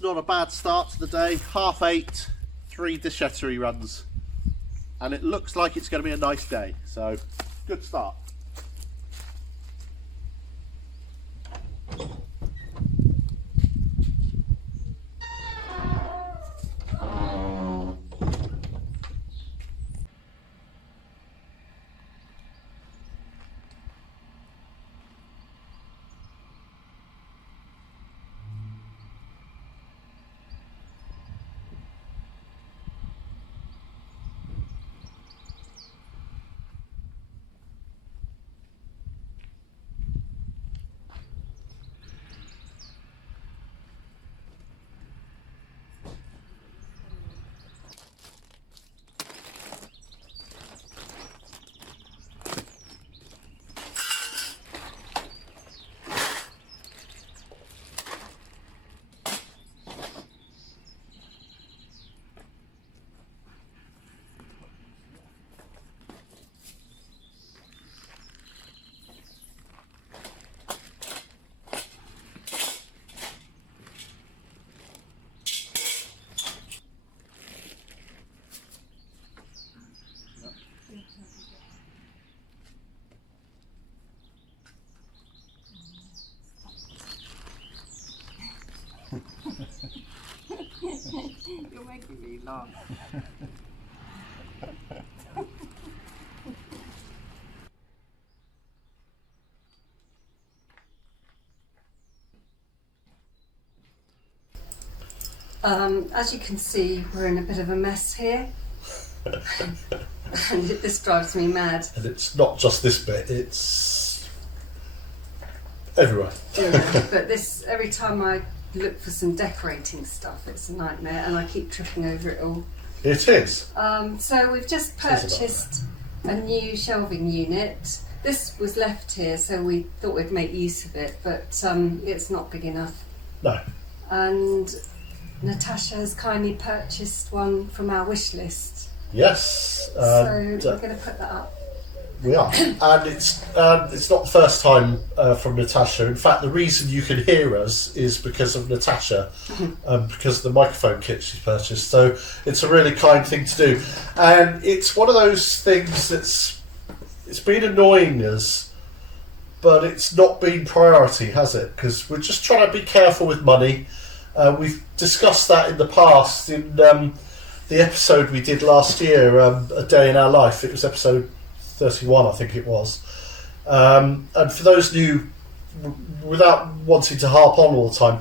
that's not a bad start to the day. 8:30, 3 déchetterie runs. And it looks like it's going to be a nice day. So, good start. You're making me laugh. As you can see, we're in a bit of a mess here. And this drives me mad. And it's not just this bit, it's everywhere. Yeah, but this, every time I look for some decorating stuff, it's a nightmare, and I keep tripping over it all. It is. So we've just purchased a new shelving unit. This was left here, so we thought we'd make use of it, but it's not big enough. No. And Natasha has kindly purchased one from our wish list. Yes. So we're going to put that up. We are. And it's not the first time from Natasha. In fact, the reason you can hear us is because of Natasha, because of the microphone kit she's purchased. So it's a really kind thing to do. And it's one of those things it's been annoying us, but it's not been priority, has it? Because we're just trying to be careful with money. We've discussed that in the past in the episode we did last year, A Day in Our Life. It was episode 31, I think it was. And for those new, without wanting to harp on all the time,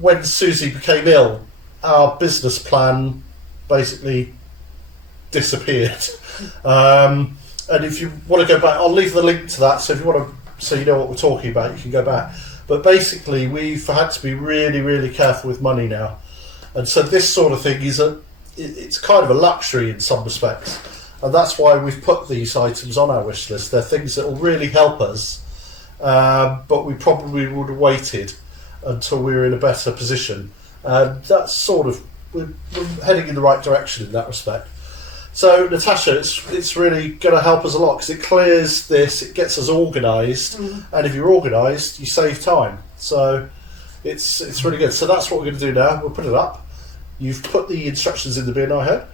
when Susie became ill, our business plan basically disappeared. And if you want to go back, I'll leave the link to that. So if you want to, so you know what we're talking about, you can go back. But basically, we've had to be really, really careful with money now. And so this sort of thing it's kind of a luxury in some respects. And that's why we've put these items on our wish list. They're things that will really help us, but we probably would have waited until we were in a better position. And that's sort of, we're heading in the right direction in that respect. So Natasha, it's really going to help us a lot because it clears this, it gets us organised, and if you're organised, you save time. So it's really good. So that's what we're going to do now. We'll put it up. You've put the instructions in the bin, I hope.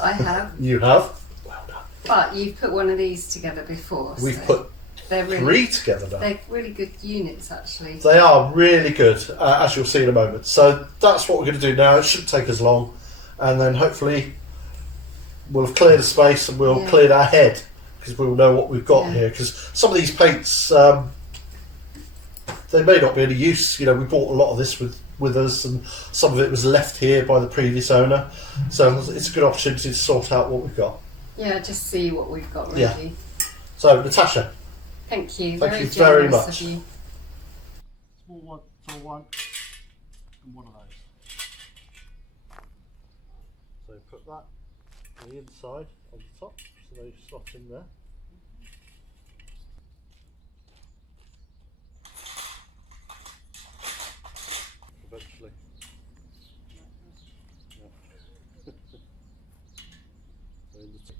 I have. You have. Well done. But you've put one of these together before. We've put three together now. They're really good units, actually. They are really good, as you'll see in a moment. So that's what we're going to do now. It shouldn't take us long. And then hopefully we'll have cleared the space and we'll clear our head because we'll know what we've got here. Because some of these paints, they may not be any use. You know, we bought a lot of this with us, and some of it was left here by the previous owner. So it's a good opportunity to sort out what we've got. Yeah, just see what we've got ready. Yeah. So Natasha, thank you. Thank you very much. Of you. Small one, tall one, and one of those. So put that on the inside on the top, so they slot in there. Eventually. Yeah. So in the top.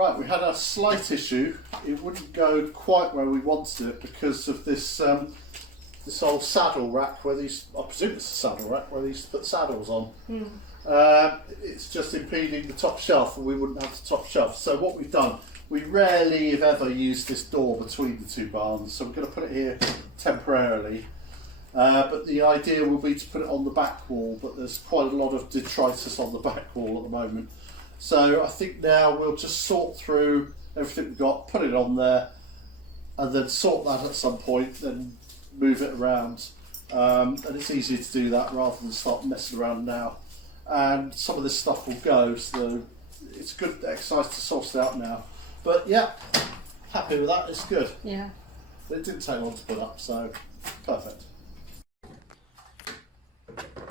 Right, we had a slight issue. It wouldn't go quite where we wanted it because of this this old saddle rack where these, I presume it's a saddle rack where these put saddles on. It's just impeding the top shelf, and we wouldn't have the top shelf. So what we've done, we rarely, if ever, use this door between the two barns, so we're going to put it here temporarily. But the idea will be to put it on the back wall, but there's quite a lot of detritus on the back wall at the moment. So I think now we'll just sort through everything we've got, put it on there, and then sort that at some point, then move it around. And it's easier to do that rather than start messing around now. And some of this stuff will go, so it's good exercise to sort it out now. But yeah, happy with that, it's good. Yeah. It didn't take long to put up, so perfect.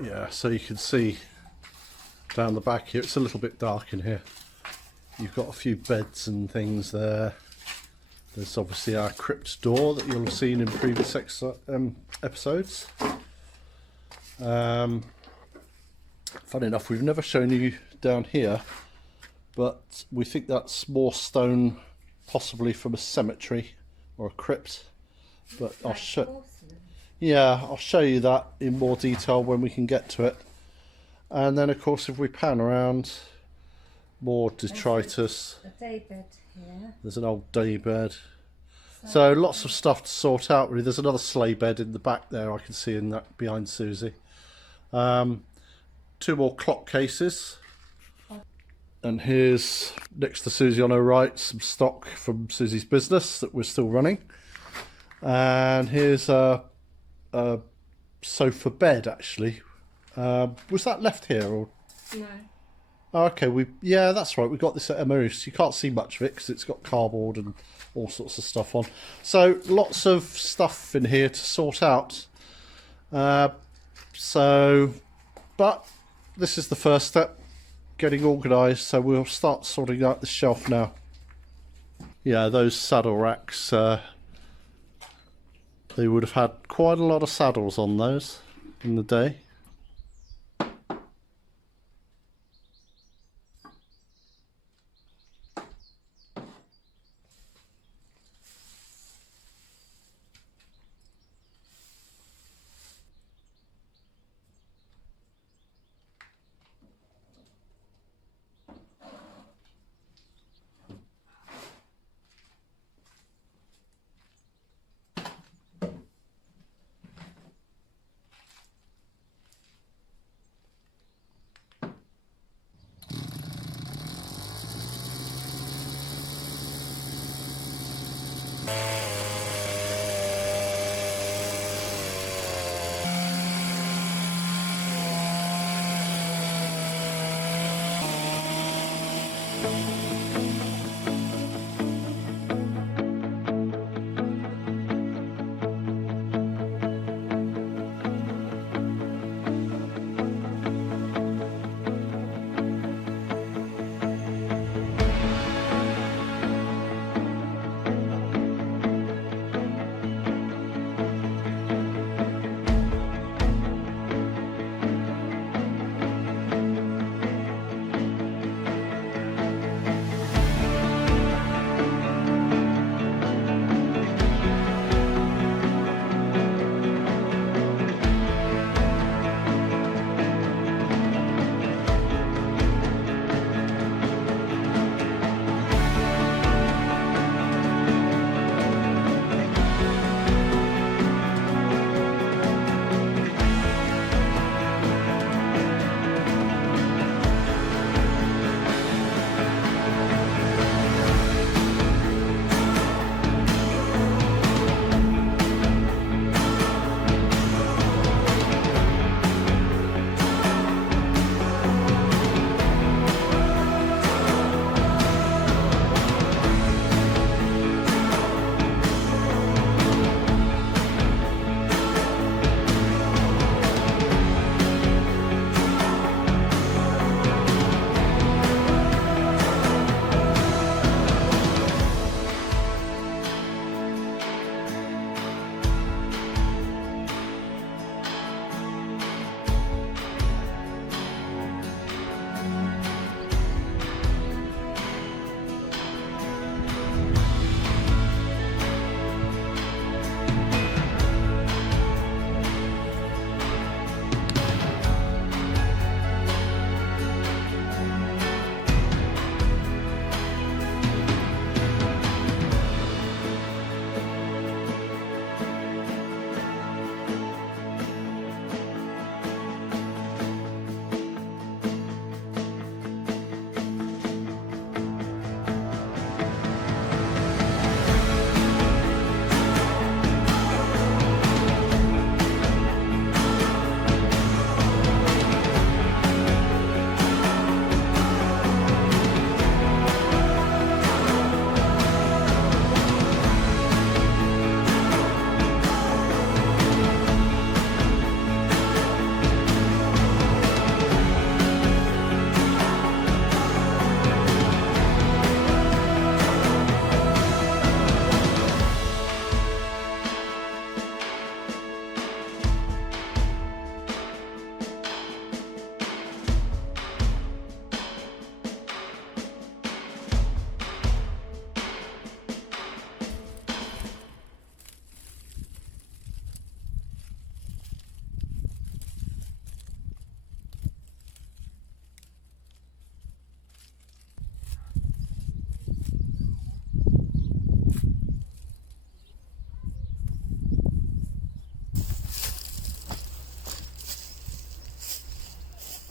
Yeah, so you can see down the back here, it's a little bit dark in here. You've got a few beds and things there. There's obviously our crypt door that you'll have seen in previous episodes. Funny enough, we've never shown you down here, but we think that's more stone, possibly from a cemetery or a crypt. But I'll show you that in more detail when we can get to it. And then, of course, if we pan around, more detritus. A daybed here. There's an old daybed. So lots of stuff to sort out, really. There's another sleigh bed in the back there, I can see in that behind Susie. 2 more clock cases. And here's, next to Susie on her right, some stock from Susie's business that we're still running. And here's a sofa bed, actually. Was that left here? Or? No. Oh, okay, yeah, that's right. We got this at Emmaus. You can't see much of it because it's got cardboard and all sorts of stuff on. So lots of stuff in here to sort out. But this is the first step, getting organised. So we'll start sorting out the shelf now. Yeah, those saddle racks. They would have had quite a lot of saddles on those in the day.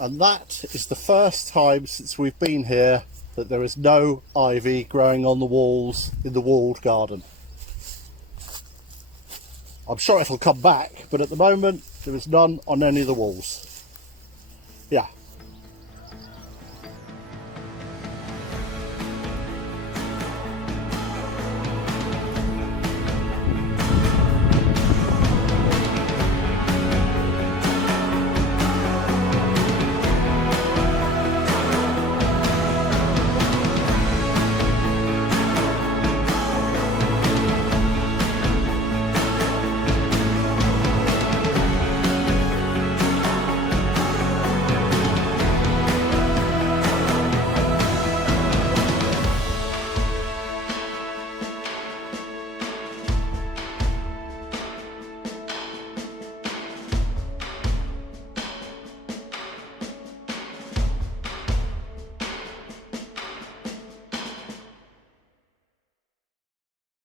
And that is the first time since we've been here that there is no ivy growing on the walls in the walled garden. I'm sure it'll come back, but at the moment there is none on any of the walls. Yeah.